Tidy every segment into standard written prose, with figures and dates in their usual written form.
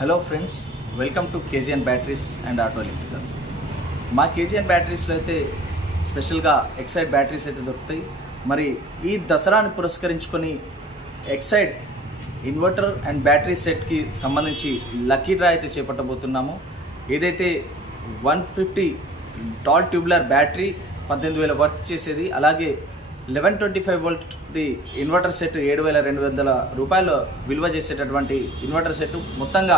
Hello friends, welcome to KGN batteries and auto electricals. మా KGN బ్యాటరీస్లో అయితే స్పెషల్గా Exide batteries అయితే దొరుకుతాయి. మరి ఈ దసరాని పురస్కరించుకొని ఎక్సైడ్ ఇన్వర్టర్ అండ్ బ్యాటరీ సెట్కి సంబంధించి లక్కీ డ్రా అయితే చేపట్టబోతున్నాము. ఏదైతే 150 టాల్ ట్యూబ్లర్ బ్యాటరీ 18,000 వర్త్ చేసేది, అలాగే 1125 వోల్ట్ది ఇన్వర్టర్ సెట్ 7,200 రూపాయలు విలువ చేసేటటువంటి ఇన్వర్టర్ సెట్, మొత్తంగా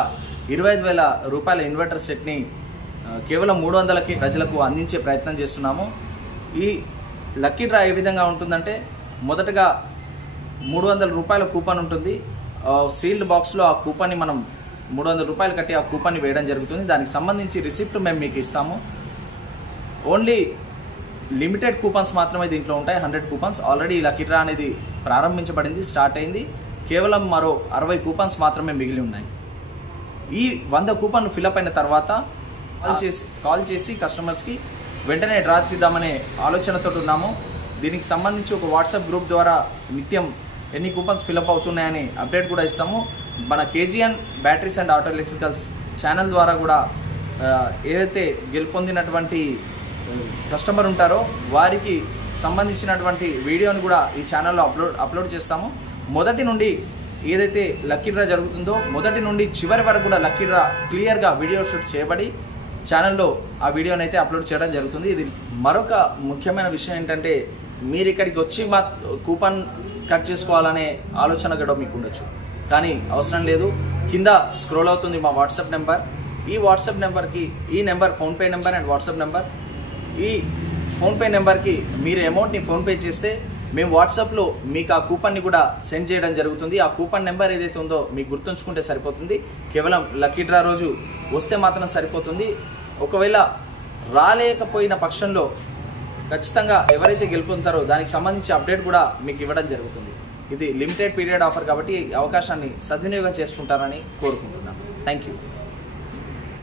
25,000 రూపాయల ఇన్వర్టర్ సెట్ని కేవలం 300కి ప్రజలకు అందించే ప్రయత్నం చేస్తున్నాము. ఈ లక్కీ డ్రా ఏ విధంగా ఉంటుందంటే, మొదటగా 300 రూపాయల కూపన్ ఉంటుంది. సీల్డ్ బాక్స్లో ఆ కూపన్ని మనం 300 రూపాయలు కట్టి ఆ కూపన్ని వేయడం జరుగుతుంది. దానికి సంబంధించి రిసిప్ట్ మేము మీకు ఇస్తాము. ఓన్లీ లిమిటెడ్ కూపన్స్ మాత్రమే దీంట్లో ఉంటాయి. 100 కూపన్స్. ఆల్రెడీ ఈ లక్కీ డ్రా అనేది ప్రారంభించబడింది, స్టార్ట్ అయింది. కేవలం మరో 60 కూపన్స్ మాత్రమే మిగిలి ఉన్నాయి. ఈ 100 కూపన్లు ఫిలప్ అయిన తర్వాత కాల్ చేసి కస్టమర్స్కి వెంటనే డ్రా చేద్దామనే ఆలోచనతో ఉన్నాము. దీనికి సంబంధించి ఒక వాట్సాప్ గ్రూప్ ద్వారా నిత్యం ఎన్ని కూపన్స్ ఫిలప్ అవుతున్నాయని అప్డేట్ కూడా ఇస్తాము. మన KGN batteries and auto electricals channel ద్వారా కూడా ఏదైతే గెలుపొందినటువంటి కస్టమర్ ఉంటారో వారికి సంబంధించినటువంటి వీడియోని కూడా ఈ ఛానల్లో అప్లోడ్ చేస్తాము. మొదటి నుండి ఏదైతే లక్కీ డ్రా జరుగుతుందో మొదటి నుండి చివరి వరకు కూడా లక్కీ డ్రా క్లియర్గా వీడియో షూట్ చేయబడి ఛానల్లో ఆ వీడియోని అయితే అప్లోడ్ చేయడం జరుగుతుంది. ఇది మరొక ముఖ్యమైన విషయం ఏంటంటే, మీరు ఇక్కడికి వచ్చి మా కూపన్ కట్ చేసుకోవాలనే ఆలోచన కూడా మీకు ఉండొచ్చు, కానీ అవసరం లేదు. కింద స్క్రోల్ అవుతుంది మా వాట్సాప్ నెంబర్. ఈ వాట్సాప్ నెంబర్కి, ఈ number PhonePe number and WhatsApp number. ఈ ఫోన్పే నెంబర్కి మీరు అమౌంట్ని ఫోన్పే చేస్తే మేము వాట్సాప్లో మీకు ఆ కూపన్ని కూడా సెండ్ చేయడం జరుగుతుంది. ఆ కూపన్ నెంబర్ ఏదైతే ఉందో మీకు గుర్తుంచుకుంటే సరిపోతుంది. కేవలం లక్కీ డ్రా రోజు వస్తే మాత్రం సరిపోతుంది. ఒకవేళ రాలేకపోయిన పక్షంలో ఖచ్చితంగా ఎవరైతే గెలుపొందుతారో దానికి సంబంధించి అప్డేట్ కూడా మీకు ఇవ్వడం జరుగుతుంది. ఇది లిమిటెడ్ పీరియడ్ ఆఫర్ కాబట్టి అవకాశాన్ని సద్వినియోగం చేసుకుంటారని కోరుకుంటున్నాను. Thank you.